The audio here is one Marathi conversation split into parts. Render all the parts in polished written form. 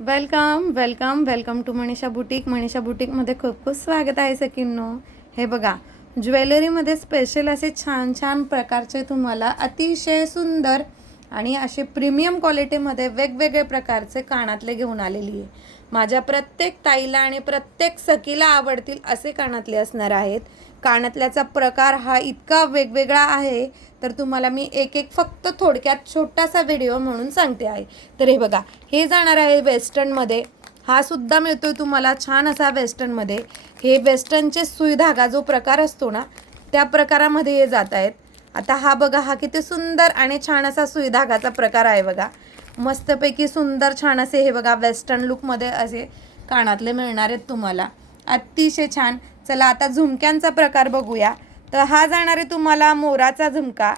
Welcome welcome welcome to Manisha boutique. Manisha बुटीकमध्ये खूप खूप स्वागत आहे सखींनो. हे बघा, ज्वेलरीमध्ये स्पेशल असे छान छान प्रकारचे तुम्हाला अतिशय सुंदर आणि असे प्रीमियम क्वालिटीमध्ये वेगवेगळे प्रकारचे कानातले घेऊन आलेली आहे. माझ्या प्रत्येक ताईला आणि प्रत्येक सखीला आवडतील असे कानातले असणार आहेत. कानातल्याचा प्रकार हा इतका वेगवेगळा आहे तर तुम्हाला मी एक एक फक्त थोडक्यात छोटासा व्हिडिओ म्हणून सांगते आहे. तर हे बघा, हे जाणार आहे वेस्टर्नमध्ये. हा सुद्धा मिळतोय तुम्हाला छान असा वेस्टर्नमध्ये. हे वेस्टर्नचे सुई धागा जो प्रकार असतो ना, त्या प्रकारामध्ये हे जात आहेत. आता हा बघा, हा किती सुंदर आणि छान असा सुई धागाचा प्रकार आहे बघा. मस्तपैकी सुंदर छान असे हे बघा वेस्टर्न लुकमध्ये असे कानातले मिळणार आहेत तुम्हाला, अतिशय छान. चला आता झुमक्यांचा प्रकार बघूया. तर हा जाणार आहे तुम्हाला मोराचा झुमका.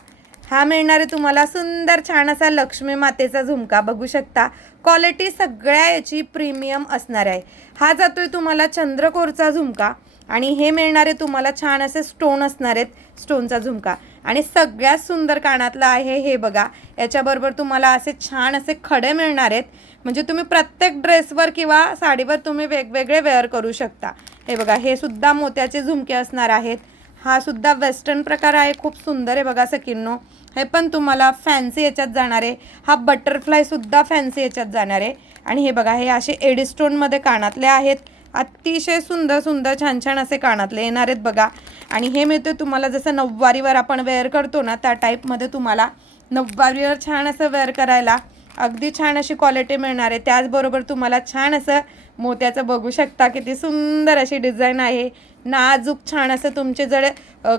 हा मिळणार आहे तुम्हाला सुंदर छान असा लक्ष्मी मातेचा झुमका. बघू शकता, क्वालिटी सगळ्या याची प्रीमियम असणार आहे. हा जातोय तुम्हाला चंद्रकोरचा झुमका आणि हे मिळणार आहे तुम्हाला छान असे स्टोन असणार आहेत, स्टोनचा झुमका. आणि सगळ्यात सुंदर कानातला आहे हे बघा. याच्याबरोबर तुम्हाला असे छान असे खडे मिळणार आहेत, म्हणजे तुम्ही प्रत्येक ड्रेसवर किंवा साडीवर तुम्ही वेगवेगळे वेअर करू शकता. हे बघा, हे सुद्धा मोत्याचे झुमके असणार आहेत. हा सुद्धा वेस्टर्न प्रकार आहे, खूप सुंदर आहे बघा सखींनो. हे पण तुम्हाला फॅन्सी याच्यात जाणार आहे. हा बटरफ्लाय सुद्धा फॅन्सी याच्यात जाणार आहे. आणि हे बघा, हे असे एडी स्टोनमध्ये कानातले आहेत. अतिशय सुंदर सुंदर छान छान असे कानातले येणार आहेत बघा. आणि हे मिळतं तुम्हाला जसं नऊवारीवर आपण वेअर करतो ना, त्या टाईपमध्ये तुम्हाला नऊवारीवर छान असं वेअर करायला अगदी छान अशी क्वालिटी मिळणार आहे. त्याचबरोबर तुम्हाला छान असं मोत्याचं बघू शकता, किती सुंदर अशी डिझाईन आहे. नाजूक छान असं तुमचे जर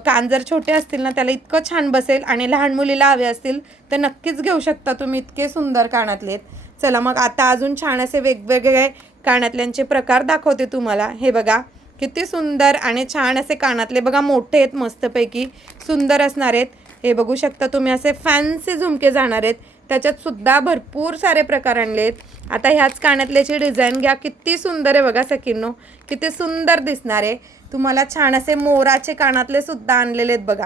कान जर छोटे असतील ना, त्याला इतकं छान बसेल. आणि लहान मुलीला हवे असतील तर नक्कीच घेऊ शकता तुम्ही, इतके सुंदर कानातले आहेत. चला मग आता अजून छान असे वेगवेगळे कानातल्यांचे प्रकार दाखवते तुम्हाला. हे बघा, किती सुंदर आणि छान असे कानातले बघा, मोठे आहेत, मस्तपैकी सुंदर असणार आहेत. हे बघू शकता तुम्ही, असे फॅन्सी झुमके जाणार आहेत. त्याच्यात सुद्धा भरपूर सारे प्रकार आणले आहेत. आता ह्याच कानातल्याची डिझाईन घ्या, किती सुंदर आहे बघा सखींनो, किती सुंदर दिसणार आहे. तुम्हाला छान असे मोराचे कानातले सुद्धा आणलेले आहेत बघा,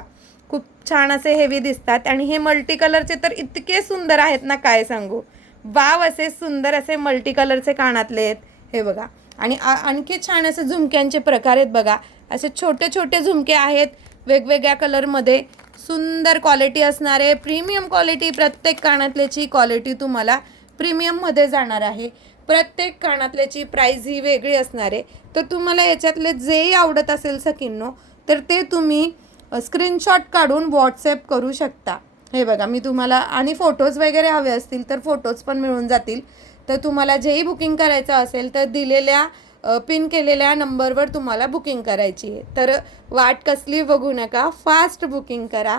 खूप छान असे हेवी दिसतात. आणि हे मल्टी कलरचे तर इतके सुंदर आहेत ना, काय सांगू. वाव, असे सुंदर असे मल्टी कलरचे कानातले आहेत हे बघा. आणि आणखी छान असे झुमक्यांचे प्रकार आहेत बघा. असे छोटे छोटे झुमके आहेत वेगवेगळ्या कलरमध्ये. सुंदर क्वालिटी असणार आहे, प्रीमियम क्वालिटी. प्रत्येक कानातल्याची क्वालिटी तुम्हाला प्रीमियममध्ये जाणार आहे. प्रत्येक कानातल्याची प्राईस ही वेगळी असणार आहे. तर तुम्हाला याच्यातले जेही आवडत असेल सखींनो, तर ते तुम्ही स्क्रीनशॉट काढून व्हॉट्सॲप करू शकता. हे बघा, मी तुम्हाला आणि फोटोज वगैरे हवे असतील तर फोटोज पण मिळून जातील. तर तुम्हाला जेही बुकिंग करायचं असेल तर दिलेल्या पिन केलेल्या नंबरवर तुम्हाला बुकिंग करायची आहे. तर वाट कसली बघू नका, फास्ट बुकिंग करा.